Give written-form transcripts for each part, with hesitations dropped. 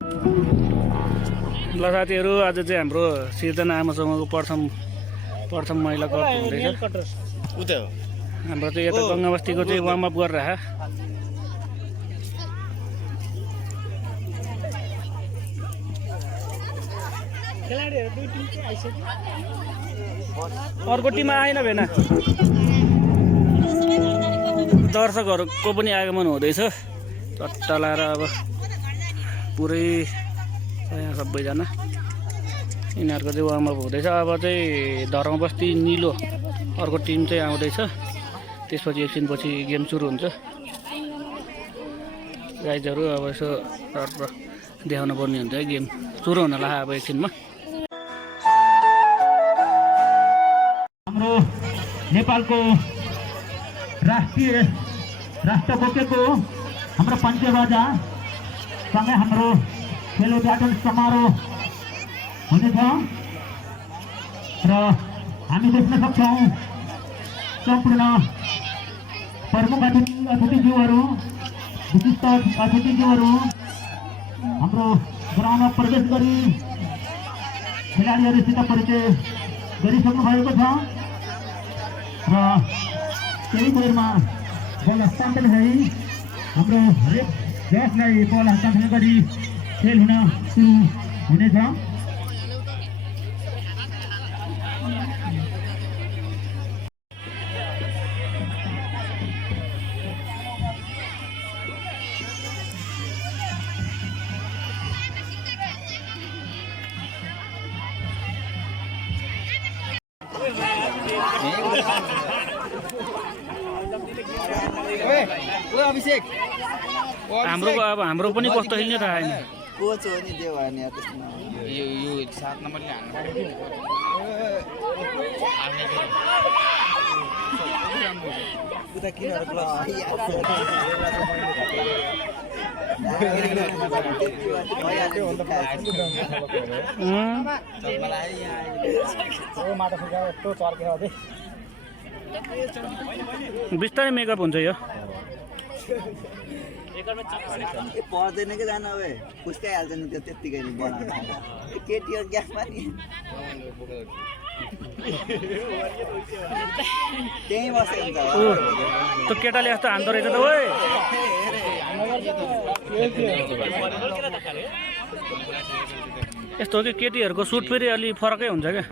ल साथीहरू, आज चाहिँ हाम्रो सिर्जना आमासँगको प्रथम महिला कप हुँदैछ। हाम्रो चाहिँ यता गङ्गा बस्तीको चाहिँ वार्म अप गरेर अर्को टिम आएन भेना। दर्शकहरूको पनि आगमन हुँदैछ। चट्टा लाएर अब पुरै यहाँ सबैजना यिनीहरूको चाहिँ वार्मअप हुँदैछ। अब चाहिँ धर्म बस्ती निलो अर्को टिम चाहिँ आउँदैछ। त्यसपछि एकछिनपछि गेम सुरु हुन्छ। गाइजहरू अब यसो देखाउनु पर्ने हुन्छ है। गेम सुरु हुन लाग्यो अब एकछिनमा। हाम्रो नेपालको राष्ट्रपतिको हाम्रो पञ्चराजा सँगै हाम्रो खेल उद्घाटन समारोह हुनेछ र हामी देख्न सक्छौँ सम्पूर्ण प्रमुख अतिथिज्यूहरू विशिष्ट अतिथिज्यूहरू हाम्रो ग्राउन्डमा प्रवेश गरी खेलाडीहरूसित परिचय गरिसक्नु भएको छ र केही बेरमा बल हस्तान्तरण गरी हाम्रो हरेक जसलाई बल हस्तान्तरण गरी खेल हुन सुरु हुनेछ। अभिषेक हाम्रो पनि कस्तो खेल्ने थाहा छैन। कोच हो नि त्यो भयो नि यो 7 नम्बरले हान्नु बिस्तारै मेकअप हुन्छ यो। पर्दैन कि जानु अब पुस्काइहाल्छ नि त्यो त्यत्तिकै नि बल केटीहरू ग्यासमा नि त्यहीँ बसेको हुन्छ त्यो केटाले यस्तो हान्दो रहेछ त। ओइ यस्तो हो कि केटीहरूको सुट फेरि अलि फरकै हुन्छ क्या।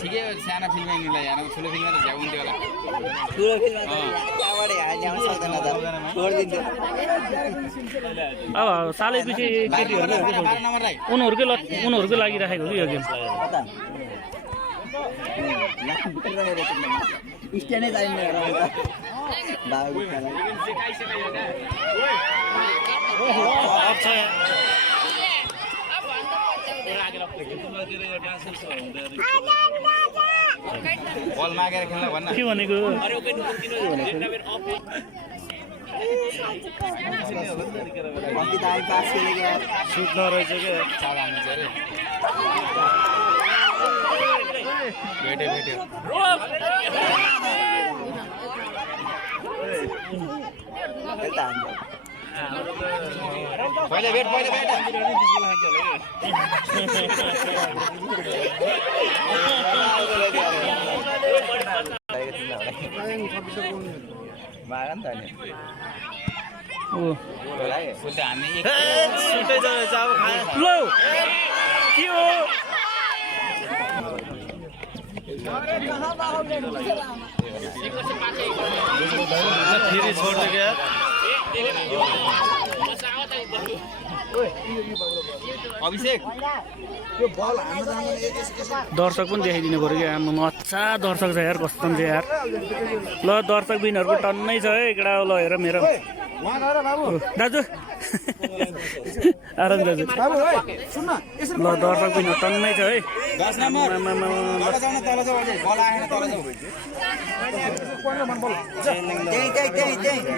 ठिकै हो, सानो फिल्ममा निलाई हेर्नु, ठुलो फिल्ममा त झ्याउन्थ्यो होला। ठुलो फिल्ममा त्यहाँबाट ल्याउनु सक्दैन त छोडिदिन्थ्यो। अब सालै पछि उनीहरूकै लागिराखेको कि यो गेम। स्ट्यान्डै चाहिने बल मागेर खेल्न भन्न के भनेको सुट नरहेछ क्या। भेट्यो पहिले भेट मागन त नि सुट हान्ने सुटै रहेछ अब खाए लो के हो फेरि छोड्दै क्या अभिषेक त्यो बल दर्शक पनि देखाइदिनु पऱ्यो क्या। आमा मजा दर्शक छ यार, कस्तो छ यार। ल दर्शक बिनहरूको टन्नै छ है केटा। ल हेर मेरो दाजु आराम दाजु ल दर्शक पनि टन्नै छ है 10 नम्बर तल जाऊ न तल जाऊ बल आएन तल जाऊ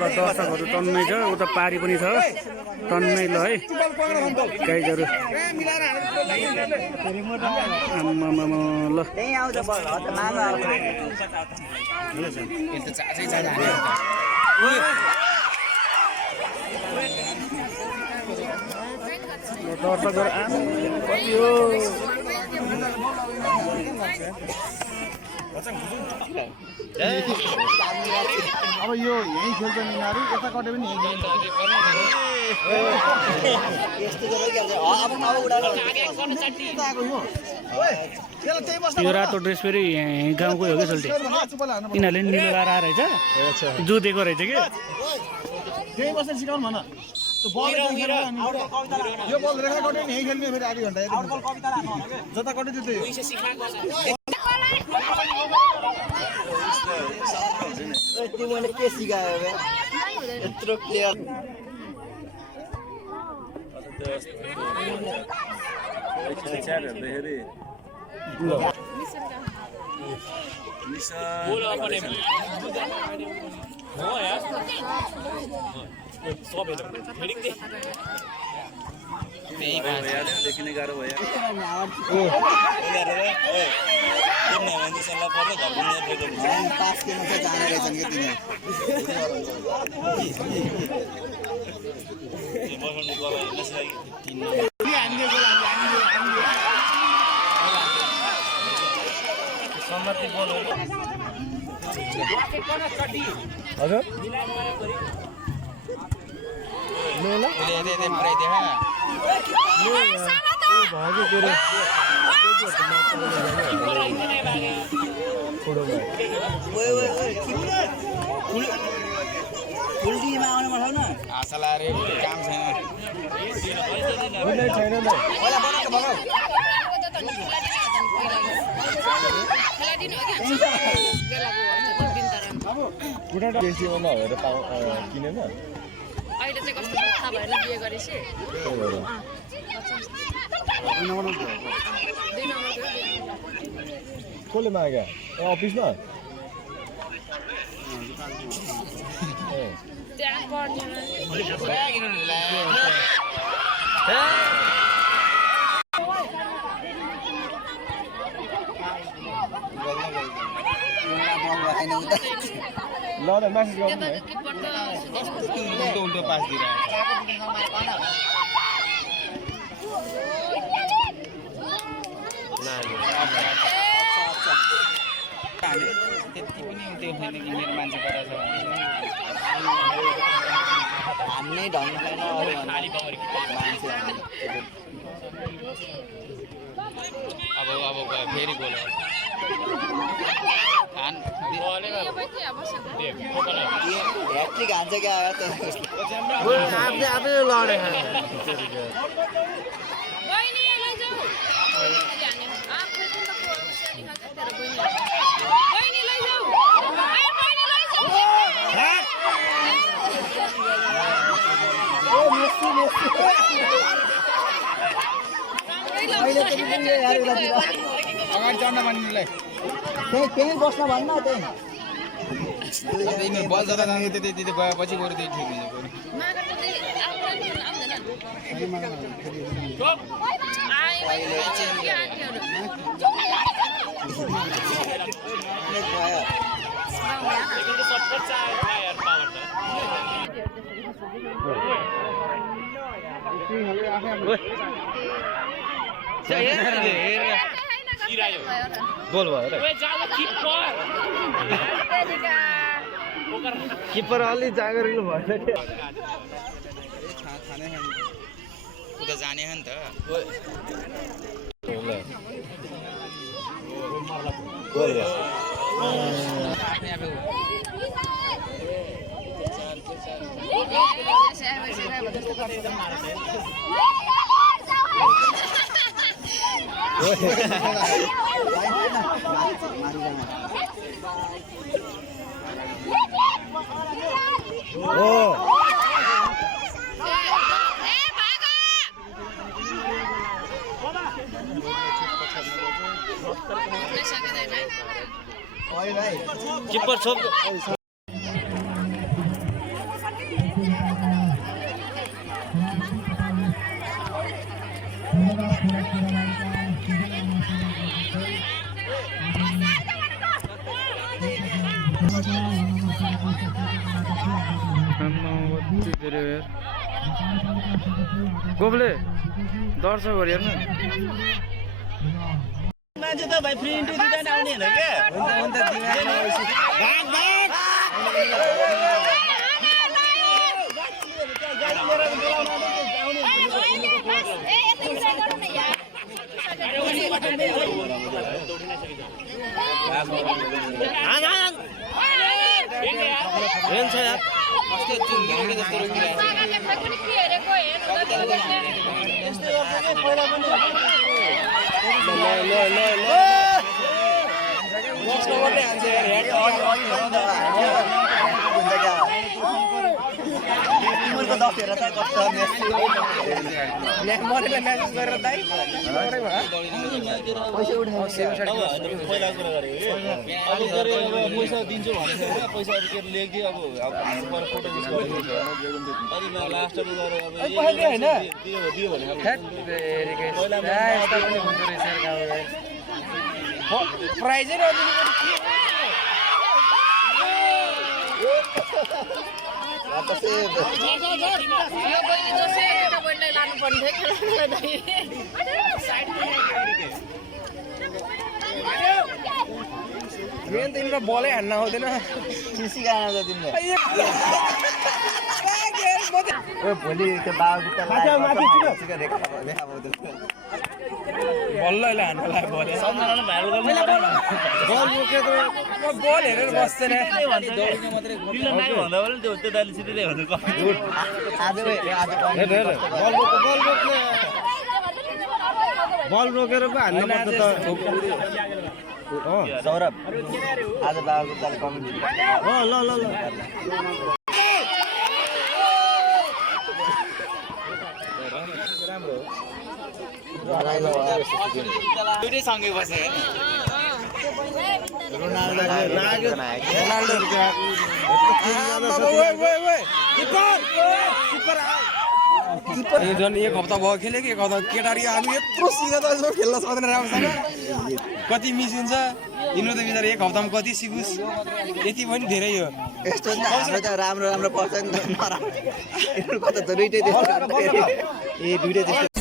ल दर्शकहरू टन्नै छ उता पारी पनि छ टन्नै ल है गाइजहरू आम्मामामा ल त्यही आउँछ बल मार्नु यो त चासै जाने हाने दर्शकहरू कति हो अब यो यही खेल्छ यिनीहरू यता कटे पनि यही खेल्छ यो रातो ड्रेस फेरि गाउँकै हो क्या सोल्टी यिनीहरूले नि निलो लगाएर आएर रहेछ जुतेको रहेछ कि त्यही बसेर सिकाउनु भन यो बल रेखा कट्यो नि यही खेल्ने फेरि आधी घन्टा जता कट्यो त्यतै मैले के सिकायो यत्रो प्लेयर देखिने गाह्रो भयो पास खेल्न चाहिँ जाने रहेछन् कि हजुर फुल टिममा आउनु पर्छ न आशा लाएर काम छैन छैन त पुरा बेसीमा नभएर किनेन अहिले चाहिँ कस्तो थाहा भएन बिहे गरेपछि कसले माग्यो अफिसमा त्यहाँ पढ्दैन ल ल मेसेज गर्नु है उल्टो उल्टो पास त्यति पनि त्यो छैन कि मेरो मान्छे कता छ हान्ने ढङ्ग छैन अब फेरि गोल ह्याट्रिक हान्छ क्या आफै लडे अगाडि चढ्न भन्नुलाई त्यही बस्न भन्न त्यही बल जता जान्छ त्यति गएपछि बरु त्यही ठिक हुन्छ गोल भयो किपर अलि जागरिलो भयो उता जाने हो नि त चिप्पर छोप गोबले दर्शकहरू हेर्नु मान्छे त भाइ फ्री इन्ट्री दिँदैन आउने होइन पैसा दिन्छु भनेर पैसा लिएको अब फोटो दियो भने प्राइजै मेन तिम्रो बलै हान्न आउँदैन सिसी गाना त तिमीले भोलि त्यो बाबुको बल्ल हान्न लाग्यो बल बल हेरेर बस्दैन बल रोकेर पो हान्नु पर्छ त सौरभ आज बाबुको कमेन्ट ल ल ल दुईटै सँगै बसे झन् एक हप्ता भयो खेल्यो कि एक हप्ता केटारी हामी यत्रो सिक्दा त खेल्न सक्दैन राम्रोसँग कति मिस हुन्छ यिनीहरू त बिचरा एक हप्तामा कति सिकुस् यति पनि धेरै हो यस्तो नि हाम्रो त राम्रो राम्रो पर्छ नि त नराम्रो दुइटै त्यस्तो ए दुइटै त्यस्तो